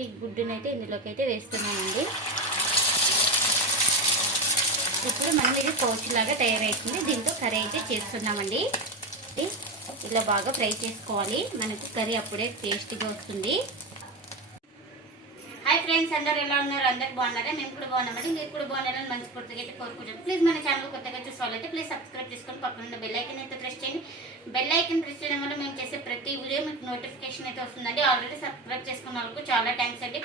ఈ గుడ్డునైతే ఇందులోకి అయితే వేస్తున్నానండి. ఇప్పుడు మనం ఇది పౌచ్ లాగా తయారవుతుంది దీంతో కర్రీ అయితే చేస్తున్నామండి. ఇలా బాగా ఫ్రై చేసుకోవాలి. మనకు కర్రీ అప్పుడే టేస్టీగా వస్తుంది. హాయ్ ఫ్రెండ్స్ అందరు ఎలా ఉన్నారు? అందరు బాగున్నారా? మేము కూడా బాగున్నామండి. మీరు కూడా బాగున్నారని మంచి కొత్తగా అయితే కోరుకుంటాం ప్లీజ్ మన ఛానల్ కొత్తగా చూసుకోవాలంటే ప్లీజ్ సబ్స్క్రైబ్ చేసుకొని పక్కన ఉన్న బెల్ ఐకన్ అయితే ప్రెస్ చేయండి. బెల్ ఐకన్ ప్రెస్ చేయడం వల్ల మేము ప్రతి వీడియో మీకు నోటిఫికేషన్ అయితే వస్తుందండి. ఆల్రెడీ సబ్స్క్రైబ్ చేసుకున్న వాళ్ళకు చాలా థ్యాంక్స్ అండి.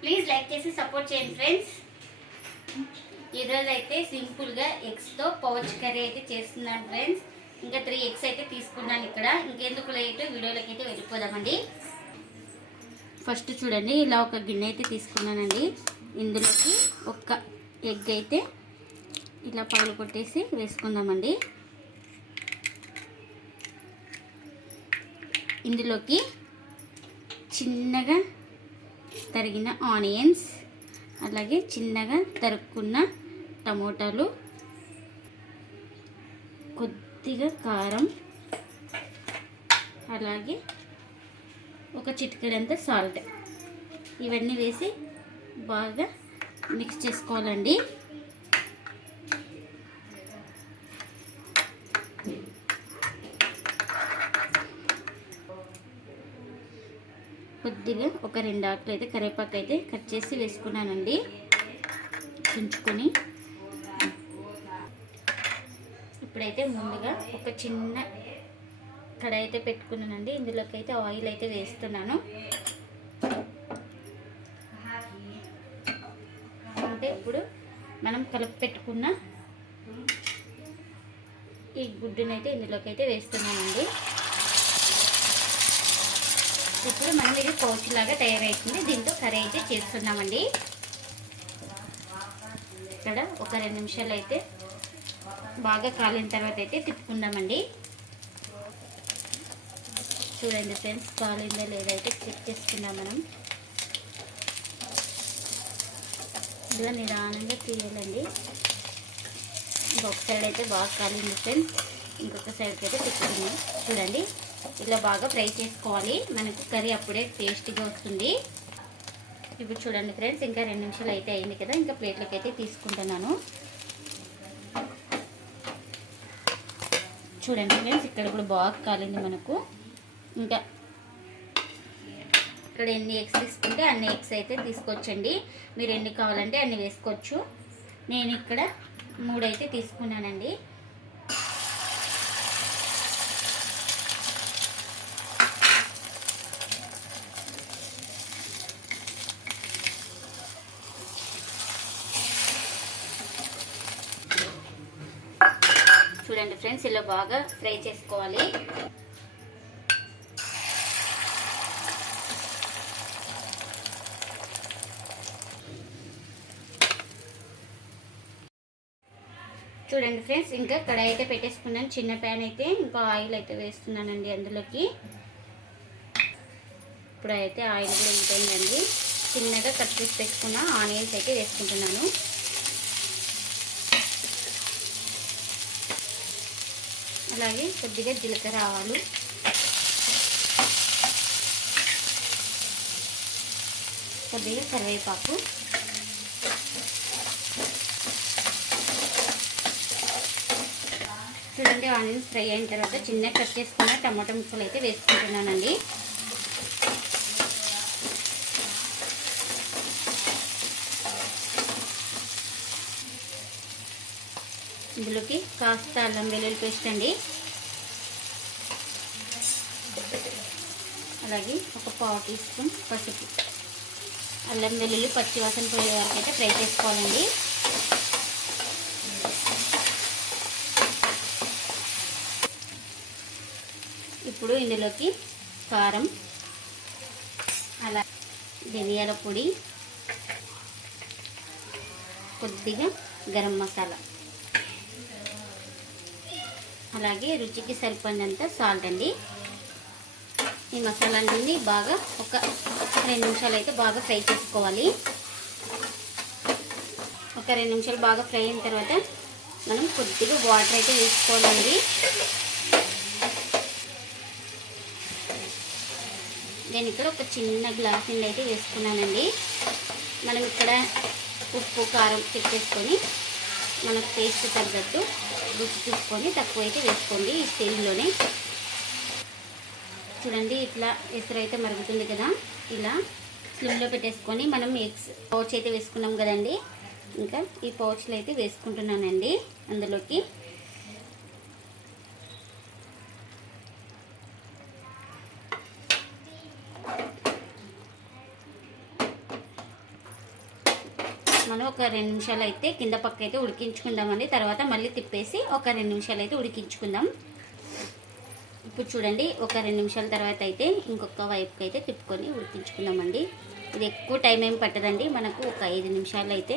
ప్లీజ్ లైక్ చేసి సపోర్ట్ చేయండి ఫ్రెండ్స్ ఈరోజు అయితే సింపుల్గా ఎగ్స్తో పౌచ్ కర్రీ అయితే చేస్తున్నాను ఫ్రెండ్స్ ఇంకా త్రీ ఎగ్స్ అయితే తీసుకున్నాను ఇక్కడ. ఇంకెందుకు లేట్ వీడియోలోకి అయితే వెళ్ళిపోదామండి. ఫస్ట్ చూడండి ఇలా ఒక గిన్నె అయితే తీసుకున్నానండి. ఇందులోకి ఒక ఎగ్ అయితే ఇలా పగలు కొట్టేసి వేసుకుందామండి. ఇందులోకి చిన్నగా తరిగిన ఆనియన్స్ అలాగే చిన్నగా తరుక్కున్న టమోటాలు కొద్దిగా కారం అలాగే ఒక చిటికెడంత సాల్ట్. ఇవన్నీ వేసి బాగా మిక్స్ చేసుకోవాలండి. కొద్దిగా ఒక రెండు ఆకులు అయితే కరివేపాకు అయితే కట్ చేసి వేసుకున్నానండి. తుంచుకొని ఇప్పుడైతే ముందుగా ఒక చిన్న కడాయి అయితే పెట్టుకున్నానండి. ఇందులోకి అయితే ఆయిల్ అయితే వేస్తున్నాను. అంటే ఇప్పుడు మనం కలిపి పెట్టుకున్న ఈ గుడ్డునైతే ఇందులోకి అయితే వేస్తున్నానండి. ఇప్పుడు మనం ఇది పౌచ్ లాగా తయారవుతుంది దీంతో కర్రీ అయితే చేస్తున్నామండి. ఇక్కడ ఒక రెండు నిమిషాలు అయితే బాగా కాలిన తర్వాత అయితే తిప్పుకుందామండి. చూడండి ఫ్రెండ్స్ కాలిందా లేదా అయితే చెక్ చేసుకుందాం మనం. ఇలా నిదానంగా తీయాలండి. ఇంకొక సైడ్ అయితే బాగా కాలింది ఫ్రెండ్స్. ఇంకొక సైడ్కి అయితే తిప్పుకుందాం. చూడండి. ఇలా బాగా ఫ్రై చేసుకోవాలి. మనకు కర్రీ అప్పుడే టేస్టీగా వస్తుంది. ఇప్పుడు చూడండి ఫ్రెండ్స్ ఇంకా రెండు నిమిషాలు అయితే అయింది కదా ఇంకా ప్లేట్లోకి అయితే తీసుకుంటున్నాను. చూడండి ఫ్రెండ్స్ ఇక్కడ కూడా బాగా కాలింది మనకు. ఇంకా ఇక్కడ ఎన్ని ఎగ్స్ తీసుకుంటే అన్ని ఎగ్స్ అయితే తీసుకోవచ్చండి మీరు ఎన్ని కావాలంటే అన్ని వేసుకోవచ్చు. నేను ఇక్కడ మూడైతే తీసుకున్నానండి. చూడండి ఫ్రెండ్స్ ఇలా బాగా ఫ్రై చేసుకోవాలి. చూడండి ఫ్రెండ్స్ ఇంకా కడాయి అయితే పెట్టేసుకున్నాను. చిన్న ప్యాన్ అయితే ఇంకా ఆయిల్ అయితే వేస్తున్నానండి అందులోకి. ఇప్పుడు అయితే ఆయిల్ కూడా ఉంటుందండి. చిన్నగా కట్ చేసి పెట్టుకున్న ఆనియన్స్ అయితే వేసుకుంటున్నాను. అలాగే కొద్దిగా జీలకర్ర ఆవాలు. కొద్దిగా కరివేపాకు. చూడండి ఆనియన్స్ ఫ్రై అయిన తర్వాత చిన్న కట్ చేసుకున్న టమాటా ముక్కలు అయితే వేసుకుంటున్నానండి. ఇందులోకి కాస్త అల్లం వెల్లుల్లి పేస్ట్ అండి. అలాగే ఒక పావు టీ స్పూన్ పసుపు. అల్లం వెల్లుల్లి పచ్చి వాసన పోయే వరకు అయితే ఫ్రై చేసుకోవాలండి. ఇప్పుడు ఇందులోకి కారం అలా ధనియాల పొడి కొద్దిగా గరం మసాలా. అలాగే రుచికి సరిపడినంత సాల్ట్ అండి. ఈ మసాలా మసాలాన్ని బాగా ఒక రెండు నిమిషాలు అయితే బాగా ఫ్రై చేసుకోవాలి. ఒక రెండు నిమిషాలు బాగా ఫ్రై అయిన తర్వాత మనం కొద్దిగా వాటర్ అయితే వేసుకోవాలండి. నేను ఇక్కడ ఒక చిన్న గ్లాస్ నిండి అయితే వేసుకున్నానండి. మనం ఇక్కడ ఉప్పు కారం పెట్టేసుకొని చేసుకొని మనకు టేస్ట్ తగ్గట్టు రుచి చూసుకొని తక్కువ అయితే వేసుకోండి ఈ స్టేజ్లోనే చూడండి ఇట్లా ఎసురు అయితే మరుగుతుంది కదా. ఇలా స్లిమ్లో పెట్టేసుకొని మనం ఎగ్స్ పౌచ్ అయితే వేసుకున్నాం కదండి. ఇంకా ఈ పౌచ్లు అయితే వేసుకుంటున్నానండి అందులోకి. మనం ఒక రెండు నిమిషాలు అయితే కింద పక్క అయితే ఉడికించుకుందామండి. తర్వాత మళ్ళీ తిప్పేసి ఒక రెండు నిమిషాలు అయితే ఉడికించుకుందాం. ఇప్పుడు చూడండి ఒక రెండు నిమిషాల తర్వాత అయితే ఇంకొక వైపుకి అయితే తిప్పుకొని ఉడికించుకుందామండి. ఇది ఎక్కువ టైం ఏం పట్టదండి మనకు ఒక ఐదు నిమిషాలు అయితే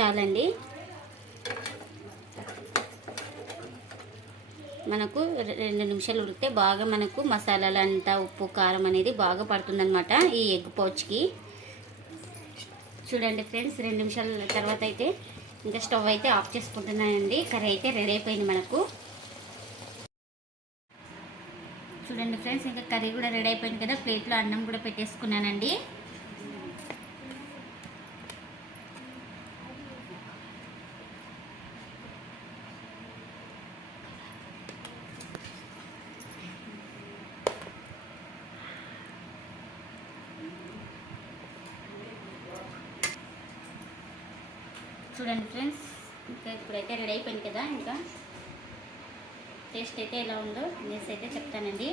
చాలండి. మనకు రె- రెండు నిమిషాలు ఉడికితే బాగా మనకు మసాలాలు అంతా ఉప్పు కారం అనేది బాగా పడుతుందన్నమాట ఈ ఎగ్ పౌచ్కి. చూడండి ఫ్రెండ్స్ రెండు నిమిషాల తర్వాత అయితే ఇంకా స్టవ్ అయితే ఆఫ్ చేసుకుంటున్నానండి. కర్రీ అయితే రెడీ అయిపోయింది మనకు. చూడండి ఫ్రెండ్స్ ఇంకా కర్రీ కూడా రెడీ అయిపోయింది కదా. ప్లేట్లో అన్నం కూడా పెట్టేసుకున్నానండి. చూడండి ఫ్రెండ్స్ ఇంకా ఇప్పుడైతే రెడీ అయిపోయింది కదా ఇంకా. టేస్ట్ అయితే ఎలా ఉందో అనేసి అయితే చెప్తానండి.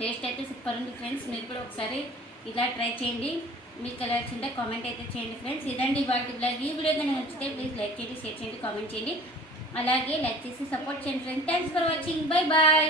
టేస్ట్ అయితే సూపర్ ఉంది ఫ్రెండ్స్. మీరు కూడా ఒకసారి ఇలా ట్రై చేయండి. మీకు ఎలా వచ్చిందో కామెంట్ అయితే చేయండి ఫ్రెండ్స్. ఇదండి వాటి బ్లాగ్. ఈ వీడియో కానీ నచ్చితే ప్లీజ్ లైక్ చేయండి షేర్ చేయండి కామెంట్ చేయండి. అలాగే లైక్ చేసి సపోర్ట్ చేయండి friends. Thanks for watching. Bye bye.